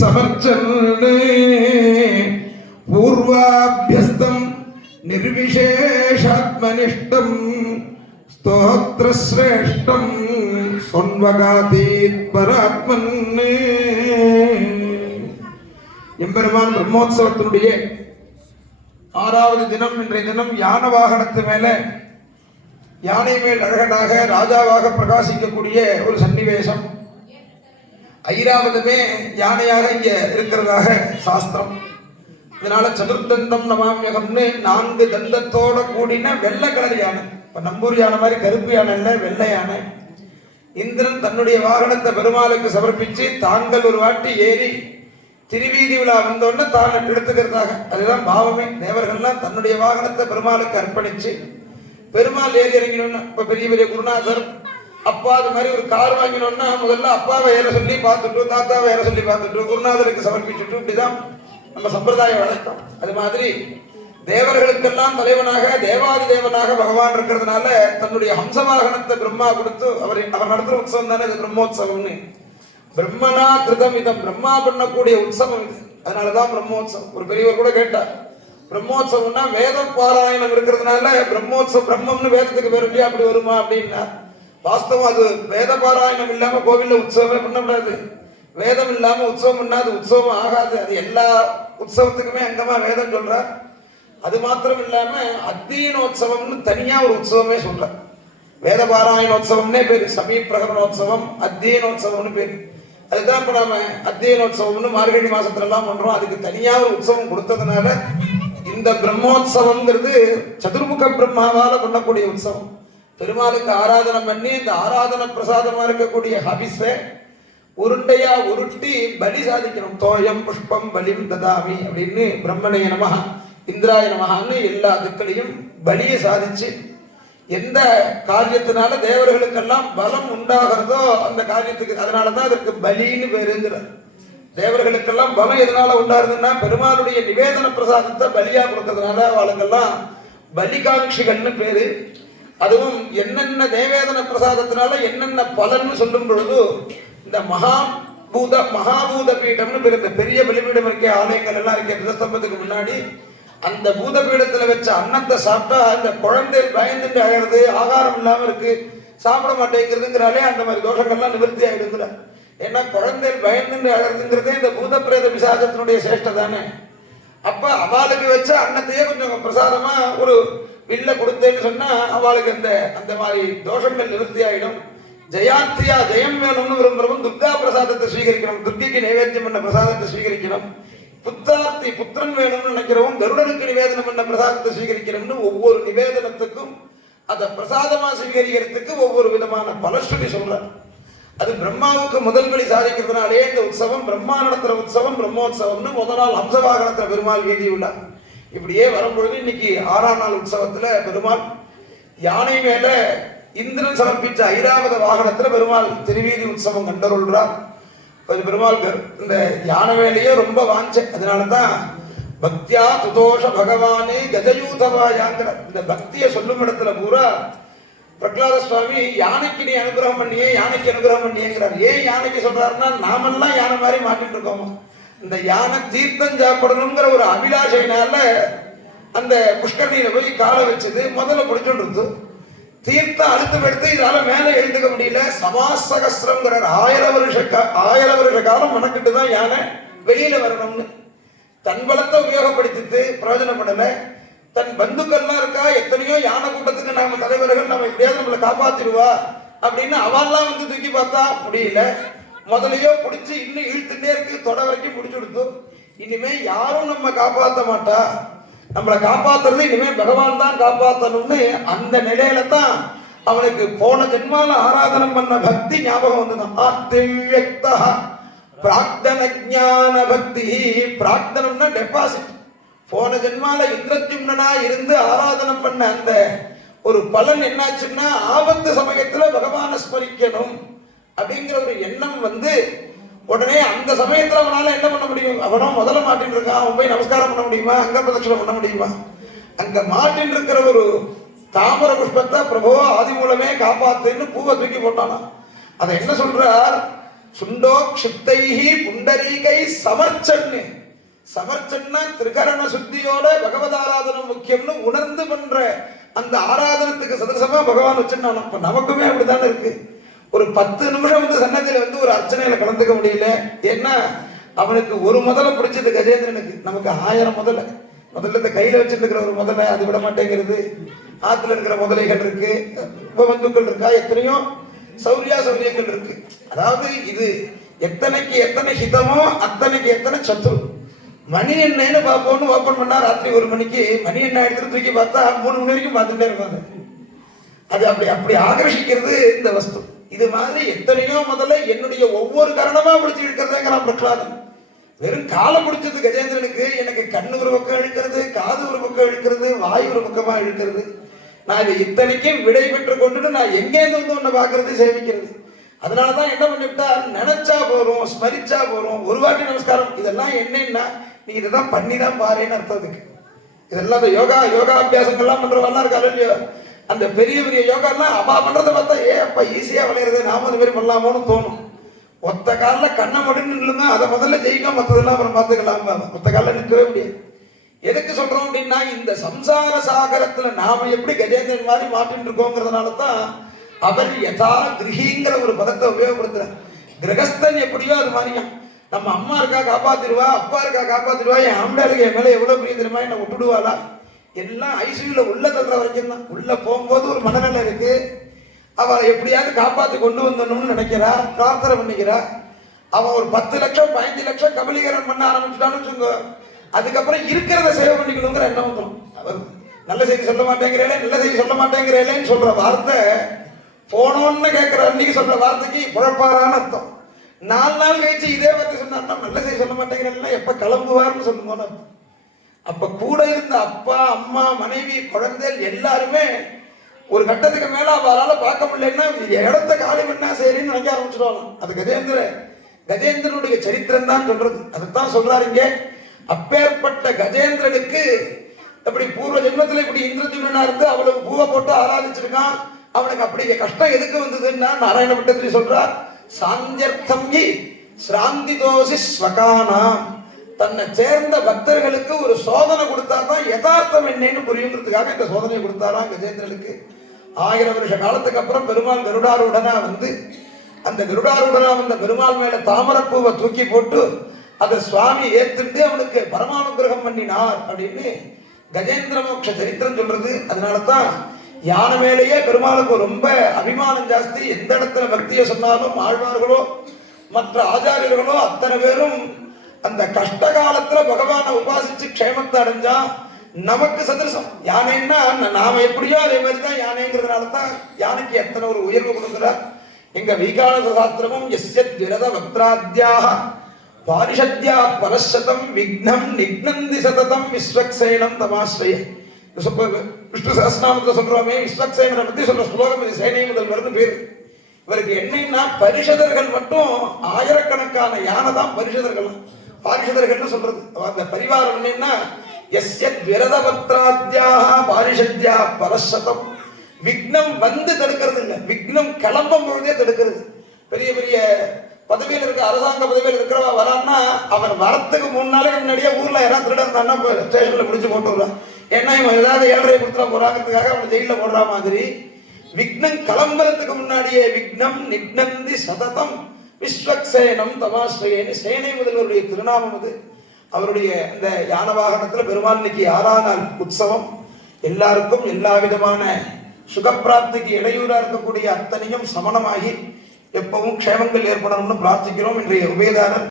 समर्चन्ने पूर्वाभ्यस्तं निर्विशेषात्मनिष्ठं स्तोत्रश्रेष्ठं சொன்வகாதீத் பராத்மன்னே. எம்பெருமான் பிரம்மோத்சவத்தினுடைய 6வது தினம் இன்றைய தினம் யான வாகனத்து மேல யானை மேல் அழகனாக ராஜாவாக பிரகாசிக்கக்கூடிய ஒரு சன்னிவேசம். ஐராவதமே யானையாக இங்க இருக்கிறதாக சாஸ்திரம். இதனால சதுர்தந்தம் நமாமியகம்னு 4 தந்தத்தோட கூடின வெள்ளை கலர் யானை. இப்ப நம்பூர் யானை மாதிரி கருப்பு யானை இல்லை, வெள்ளை யானை. இந்திரன் தன்னுடைய வாகனத்தை பெருமாளுக்கு சமர்ப்பிச்சு தாங்கள் ஒரு வாட்டி ஏறி திருவீதி விழா வந்தோடனே தான் எடுத்துக்கிறதாக. அதுதான் பாவமே. தேவர்கள்லாம் தன்னுடைய வாகனத்தை பெருமாளுக்கு அர்ப்பணிச்சு பெருமாள் ஏறி இறங்கினோன்னு இப்ப பெரிய பெரிய குருநாதர் அப்பா அது மாதிரி ஒரு கார் வாங்கினோம்னா முதல்ல அப்பாவை ஏற சொல்லி பார்த்துட்டு தாத்தாவை ஏற சொல்லி பார்த்துட்டு குருநாதருக்கு சமர்ப்பிச்சுட்டு இப்படிதான் நம்ம சம்பிரதாய வழக்கம். அது மாதிரி தேவர்களுக்கெல்லாம் தலைவனாக தேவாதி தேவனாக பகவான் இருக்கிறதுனால தன்னுடைய ஹம்ச வாகனத்தை பிரம்மா கொடுத்து அவர் நடத்துற உற்சவம் தானே இது பிரம்மோத்சவம்னு. பிரம்மனா கிருதம் இதம், பிரம்மா பண்ணக்கூடிய உற்சவம் இது. அதனாலதான் பிரம்மோத்சவம். ஒரு பெரியவர் கூட கேட்டார், பிரம்மோத்சவம்னா வேத பாராயணம் இருக்கிறதுனால பிரம்மோத்சவம் பிரம்மம்னு வேதத்துக்கு பேர் இல்லையா, அப்படி வருமா அப்படின்னா வாஸ்தவம். அது வேத பாராயணம் இல்லாம கோவில்ல உற்சவமே பண்ணக்கூடாது. வேதம் இல்லாம உற்சவம் பண்ணா அது உற்சவம் ஆகாது. அது எல்லா உற்சவத்துக்குமே அங்கமா வேதம் சொல்ற. அது மாத்திரம் இல்லாம அத்தியனோத்சவம்னு தனியா ஒரு உற்சவமே சொல்ற. வேத பாராயணோத்சவம்னே பேரு, சமீப் பிரகரணோத்சவம், அத்தியனோத்சவம்னு பேரு. அதுதான் இப்ப நாம அத்தியனோத்சவம்னு மார்கழி மாசத்துல எல்லாம் பண்றோம். அதுக்கு தனியா ஒரு உற்சவம் கொடுத்ததுனால இந்த பிரம்மோத்சவம்ங்கிறது சதுர்முக பிரம்மாவால பண்ணக்கூடிய உற்சவம். பெருமாளுக்கு ஆராதனை பண்ணி இந்த ஆராதனை பிரசாதமா இருக்கக்கூடிய ஹபிஸை உருண்டையா உருட்டி பலி சாதிக்கணும். தோயம் புஷ்பம் பலிம் ததாமி அப்படின்னு பிரம்மணய நமஹ இந்திராய நமஹான்னு எல்லா அதுக்களையும் பலியை சாதிச்சு எந்த காரியத்தினால தேவர்களுக்கெல்லாம் பலம் உண்டாகிறதோ அந்த காரியத்துக்கு, அதனாலதான் அதற்கு பலின்னு பேருங்கிறார். தேவர்களுக்கெல்லாம் பலம் எதனால உண்டாருதுன்னா பெருமாளுடைய நிவேதன பிரசாதத்தை பலியா கொடுக்கறதுனால அவளுக்கெல்லாம் பலிகாட்சிகள்னு பேரு. அதுவும் என்னென்ன நிவேதன பிரசாதத்தினால என்னென்ன பலன்னு சொல்லும் பொழுது இந்த மகாபூத பீடம்னு பேர். இந்த பெரிய பலிபீடம் இருக்க ஆலயங்கள் எல்லாம் இருக்க திரஸ்தம்பத்துக்கு முன்னாடி அந்த பூத பீடத்துல வச்ச அன்னத்தை சாப்பிட்டா அந்த குழந்தை பயந்துட்டு அழறது, ஆகாரம் இல்லாம இருக்கு, சாப்பிட மாட்டேங்கிறதுங்கிறாலே அந்த மாதிரி தோஷங்கள்லாம் நிவர்த்தி ஆயிடுதுல. ஏன்னா குழந்தை பயந்துட்டு அழறதுங்கிறதே இந்த பூத பிரேத பிசாசத்தினுடைய சேஷ்டை தானே. அப்ப அவளுக்கு வச்ச அன்னத்தையே கொஞ்சம் பிரசாதமா ஒரு வில்ல கொடுத்தேன்னு சொன்னா அவளுக்கு அந்த மாதிரி தோஷங்கள் நிவர்த்தி ஆயிடும். ஜெயார்த்தியா ஜெயம் வேணும்னு விரும்புறவன் துர்கா பிரசாதத்தை ஸ்வீகரிக்கணும், துர்க்கைக்கு நைவேத்தியம் பண்ண பிரசாதத்தை ஸ்வீகரிக்கணும். புத்தார்த்தி புத்திரன் வேணும்னு நினைக்கிறவன் கருடனுக்கு நிவேதனம் பண்ண பிரசாதத்தை ஸ்வீகரிக்கணும்னு ஒவ்வொரு நிவேதனத்துக்கும் அதை பிரசாதமா ஸ்வீகரிக்கிறதுக்கு ஒவ்வொரு விதமான பலஸ்ருதி சொல்றார். அது பிரம்மாவுக்கு முதல் பலி சாதிக்கிறதுனாலே இந்த உற்சவம் பிரம்மா நடத்துற உற்சவம் பிரம்மோத்சவம்னு முதல் நாள் ஹம்சவாகனத்துல பெருமாள் வீதி உள்ளார். இப்படியே வரும்பொழுது இன்னைக்கு 6ஆம் நாள் உற்சவத்துல பெருமாள் யானை மேல இந்திரன் சமர்ப்பிச்ச ஐராவத வாகனத்துல பெருமாள் திருவீதி உற்சவம் கண்டருள்ளார். பெருமாள் இந்த யானை மேலேயே ரொம்ப வாஞ்ச. அதனாலதான் பக்தியா துதோஷ பகவானே கஜயூதவாயாங்கிற இந்த பக்தியை சொல்லும் இடத்துல பூரா பிரகலாத சுவாமி யானைக்கு நீ அனுகிரகம் பண்ணியே, யானைக்கு அனுகிரகம் பண்ணியேங்கிறார். ஏன் யானைக்கு சொல்றாருன்னா நாமெல்லாம் யானை மாதிரி மாட்டிட்டு இருக்கோம். இந்த யானை தீர்த்தம் சாப்பிடணுங்கிற ஒரு அபிலாஷையினால அந்த புஷ்கரணியில போய் காலை வச்சது முதல்ல பிடிச்சோண்டு தீர்த்தம் அழுத்தம் எடுத்து இதால மேல எழுந்துக்க முடியல. சமாசகஸ்திரம்ங்கிறார். 1000 வருஷ காலம் மணக்கிட்டு தான் யானை வெளியில வரணும்னு தன் பலத்தை உபயோகப்படுத்திட்டு பிரயோஜனப்படல. தன் பந்துக்கள்லாம் இருக்கா, எத்தனையோ யானை கூட்டத்துக்கு நாம தலைவர்கள் நம்ம எப்படியாவது நம்மளை காப்பாத்திடுவா அப்படின்னு அவெல்லாம் வந்து தூக்கி பார்த்தா முடியல. முதலையோ பிடிச்சி இன்னும் இழுத்துட்டே இருக்கு, தொட வரைக்கும் பிடிச்சு கொடுத்து இனிமே யாரும் நம்ம காப்பாற்ற மாட்டா, நம்மளை காப்பாத்துறது இனிமே பகவான் தான் காப்பாற்றணும்னு அந்த நிலையில தான் அவனுக்கு போன ஜென்மால ஆராதனம் பண்ண பக்தி ஞாபகம் வந்துதான். பிராக்தன ஞான பக்தி. பிராக்தனம்னா டெபாசிட். போன ஜென்மால இந்திரத்யும்னா இருந்து ஆராதனம் பண்ண அந்த ஒரு பலன் என்னாச்சுன்னா ஆபத்து சமயத்துல பகவானை ஸ்மரிக்கணும் அப்படிங்கிற ஒரு எண்ணம் வந்து உடனே அந்த சமயத்துல அவனால என்ன பண்ண முடியும்? அவனும் முதல்ல மாட்டின்னு இருக்கான், அவன் போய் நமஸ்காரம் பண்ண முடியுமா, அங்க பிரதட்சணம் பண்ண முடியுமா? அங்க மாட்டின்னு இருக்கிற ஒரு தாமர புஷ்பத்தை பிரபோ ஆதி மூலமே காப்பாத்துன்னு பூவை தூக்கி போட்டானா. அதை என்ன சொல்றார்? சுண்டோ க்ஷிப்தைஹி புண்டரீகை சமர்ச்சன்னு. சமர்ச்சன்னா திரிகரண சுத்தியோட பகவத் ஆராதனம் முக்கியம்னு உணர்ந்து பண்ற அந்த ஆராதனத்துக்கு சதசமா பகவான் வச்சுட்டான். இப்ப நமக்குமே அப்படித்தானே இருக்கு. ஒரு 10 நிமிஷம் வந்து சன்னதியில வந்து ஒரு அர்ச்சனையில கலந்துக்க முடியல. ஏன்னா அவனுக்கு ஒரு முதல்ல பிடிச்சது கஜேந்திரனுக்கு. நமக்கு 1000 முதல்ல இந்த கையில வச்சுட்டு இருக்கிற ஒரு முதலை அது விட மாட்டேங்கிறது. ஆத்துல இருக்கிற முதலைகள் இருக்கு, உபபந்துக்கள் இருக்கா, எத்தனையோ சௌரியங்கள் இருக்கு. அதாவது இது எத்தனைக்கு எத்தனை ஹிதமோ அத்தனைக்கு எத்தனை சத்துரு. மணி எண்ணெய்னு பார்ப்போம்னு ஓப்பன் பண்ணா ராத்திரி 1 மணிக்கு மணி எண்ணெய் எடுத்துட்டு தூக்கி பார்த்தா 3 மணி வரைக்கும் பார்த்துட்டே இருப்பாங்க. அது அப்படி ஆகர்ஷிக்கிறது இந்த வஸ்து. இது மாதிரி எத்தனையோ முதல்ல என்னுடைய ஒவ்வொரு கரணமா பிடிச்சி இருக்கிறதுங்கிறான் பிரகலாதன். வெறும் காலை பிடிச்சது கஜேந்திரனுக்கு. எனக்கு கண்ணு ஒரு பக்கம் இழுக்கிறது, காது ஒரு பக்கம் இழுக்கிறது, வாய் ஒரு பக்கமா இழுக்கிறது. நான் இது இத்தனைக்கும் விடை பெற்று கொண்டு நான் எங்கேருந்து வந்து உன்னை பார்க்கறது, சேமிக்கிறது. அதனாலதான் என்ன பண்ணிவிட்டா, நினைச்சா போறோம், ஸ்மரிச்சா போறோம், ஒரு வாட்டி நமஸ்காரம். இதெல்லாம் என்னன்னா நீ இதைதான் பண்ணிதான் பாருன்னு அர்த்தத்துக்கு. இதெல்லாம் இந்த யோகாபியாசங்கள்லாம் பண்றவெல்லாம் இருக்காரு இல்லையோ, அந்த பெரிய யோகாலாம் அவா பண்றதை பார்த்தா அப்ப ஈஸியா விளையிறது, நாம அந்த மாதிரி பண்ணலாமோன்னு தோணும். ஒத்த காலில் கண்ணை மட்டும் நின்றுங்க, அதை முதல்ல ஜெயிக்க, மற்றதெல்லாம் அப்புறம் பார்த்துக்கலாம். ஒத்த காலில் நிற்கவே முடியாது. எதுக்கு சொல்றோம் அப்படின்னா, இந்த சம்சார சாகரத்துல நாம எப்படி கஜேந்திரன் மாதிரி மாட்டின்னு இருக்கோங்கிறதுனால தான் அவர் யதா கிரகிங்கிற ஒரு பதத்தை உபயோகப்படுத்துறார். கிரகஸ்தன் எப்படியோ அது மாதிரியும். நம்ம அம்மா இருக்கா காப்பாத்திடுவா, அப்பா இருக்கா காப்பாத்திடுவா, என் ஆண்டாளுக்கு என் மேல எவ்வளவு பிரிய தெரியுமா, என்னை விட்டுடுவாளா, எல்லாம் ஐசியூல உள்ள தள்ளுற வரைக்கும் தான். உள்ள போகும்போது ஒரு மனநிலை இருக்கு, அவளை எப்படியாவது காப்பாற்றி கொண்டு வந்துடணும்னு நினைக்கிறா, பிரார்த்தனை பண்ணிக்கிறா. அவன் ஒரு 10 லட்சம் 15 லட்சம் கபலீகரம் பண்ண ஆரம்பிச்சுட்டான்னு வச்சுக்கோ, அதுக்கப்புறம் இருக்கிறத சேவை பண்ணிக்கணுங்கிற எண்ணம் வந்துடும். அவர் நல்ல செய்தி சொல்ல மாட்டேங்கிறேன்னு சொல்ற வார்த்தை, போனோன்னு கேட்கிற அன்னைக்கு சொல்ற வார்த்தைக்கு குழப்பாரான்னு அர்த்தம். 4 நாள் கழிச்சு இதே வார்த்தை சொன்னார்னா நல்ல செய்தி சொல்ல மாட்டேங்கிறேன்னா எப்ப கிளம்புவார்னு சொல்லும்போது அர்த்தம். அப்ப கூட இருந்த அப்பா, அம்மா, மனைவி, குழந்தைகள் எல்லாருமே ஒரு கட்டத்துக்கு மேல அவரால் பார்க்க முடியலன்னா இடத்த காலி பண்ணா சரின்னு நினைக்க ஆரம்பிச்சிடுவாங்க. அது கஜேந்திரனுடைய சரித்திரம் தான் சொல்றது. அதுதான் சொல்றாருங்க. அப்பேற்பட்ட கஜேந்திரனுக்கு அப்படி பூர்வ ஜென்மத்தில் இப்படி இந்திரஜும்னா இருந்து அவளுக்கு பூவை போட்டு ஆராதிச்சிருக்கான். அவனுக்கு அப்படி கஷ்டம் எதுக்கு வந்ததுன்னா நாராயண பட்டத்திரி சொல்றார், சாந்தியர்த்தம் ஸ்ராந்தி தோசி ஸ்வகானாம். தன்னை சேர்ந்த பக்தர்களுக்கு ஒரு சோதனை கொடுத்தாதான் யதார்த்தம் என்னன்னு புரியுங்கிறதுக்காக இந்த சோதனையை கொடுத்தாராம் கஜேந்திரனுக்கு. 1000 வருஷ காலத்துக்கு அப்புறம் பெருமாள் கருடாரூடனா வந்து அந்த கருடாரூடனா வந்த பெருமாள் மேல தாமரப்பூவை தூக்கி போட்டு அதை சுவாமி ஏத்துட்டு அவனுக்கு பரமானுகிரகம் பண்ணினார் அப்படின்னு கஜேந்திர மோட்ச சரித்திரம் சொல்றது. அதனாலதான் யானை மேலேயே பெருமாளுக்கு ரொம்ப அபிமானம் ஜாஸ்தி. எந்த இடத்துல பக்தியை சொன்னாலும் ஆழ்வார்களோ மற்ற ஆச்சாரியர்களோ அத்தனை பேரும் அந்த கஷ்ட காலத்துல பகவானை உபாசிச்சு க்ஷேமத்தை அடைஞ்சா நமக்கு சதிருசம். யானைன்னா நாம எப்படியோ அதே மாதிரி தான் யானைங்கிறதுனால தான் யானைக்கு எத்தனை ஒரு உயர்வு கொடுக்கிறார். எங்க வீகானத சாஸ்திரமும் யஸ்யத் விரத வக்த்ராத்யாக பாரிஷத்யா பரசதம் விக்னம் நிக்னந்தி சததம் விஸ்வக்சேனம் தமாஸ்ரய. விஷ்ணு சஹஸ்ரநாமத்துல சொல்றோமே, விஸ்வக்சேனரை பத்தி சொல்ற ஸ்லோகம் இது. சேனை முதல்வர்னு பேரு. இவருக்கு என்னன்னா பரிஷதர்கள் மட்டும் ஆயிரக்கணக்கான யானை தான் பரிஷதர்கள். பாரிஷதர்கள் சொல்றது அந்த பரிவாரம் என்னன்னா யஸ்யத் விரத பத்ராத்யாக பாரிஷத்யா பரசதம். விக்னம் வந்து தடுக்கிறது இல்லை, விக்னம் கிளம்பும் பொழுதே தடுக்கிறது. பெரிய பெரிய பதவியில் இருக்க அரசாங்க பதவியில் இருக்கிறவா வரான்னா அவன் வரத்துக்கு 3 நாளைக்கு முன்னாடியே ஊர்ல யாராவது திருட இருந்தான்னா ஸ்டேஷன்ல முடிச்சு போட்டு விடுறான். ஏன்னா இவன் ஏதாவது 7.5 கொடுத்துட போறாங்கிறதுக்காக அவன் ஜெயில போடுற மாதிரி விக்னம் கிளம்புறதுக்கு முன்னாடியே விக்னம் நிக்னந்தி சததம் விஸ்வக்சேனம் தமாஸ்ரயேன்னு சேனை முதல்வருடைய திருநாமம் அது. அவருடைய இந்த யான வாகனத்துல பெருமாள் இன்னைக்கு 6ஆம் நாள் உற்சவம். எல்லாருக்கும் எல்லா விதமான சுகப்பிராப்திக்கு இடையூறா இருக்கக்கூடிய அத்தனையும் சமணமாகி எப்பவும் க்ஷேமங்கள் ஏற்படணும்னு பிரார்த்திக்கிறோம். இன்றைய உபயதாரர்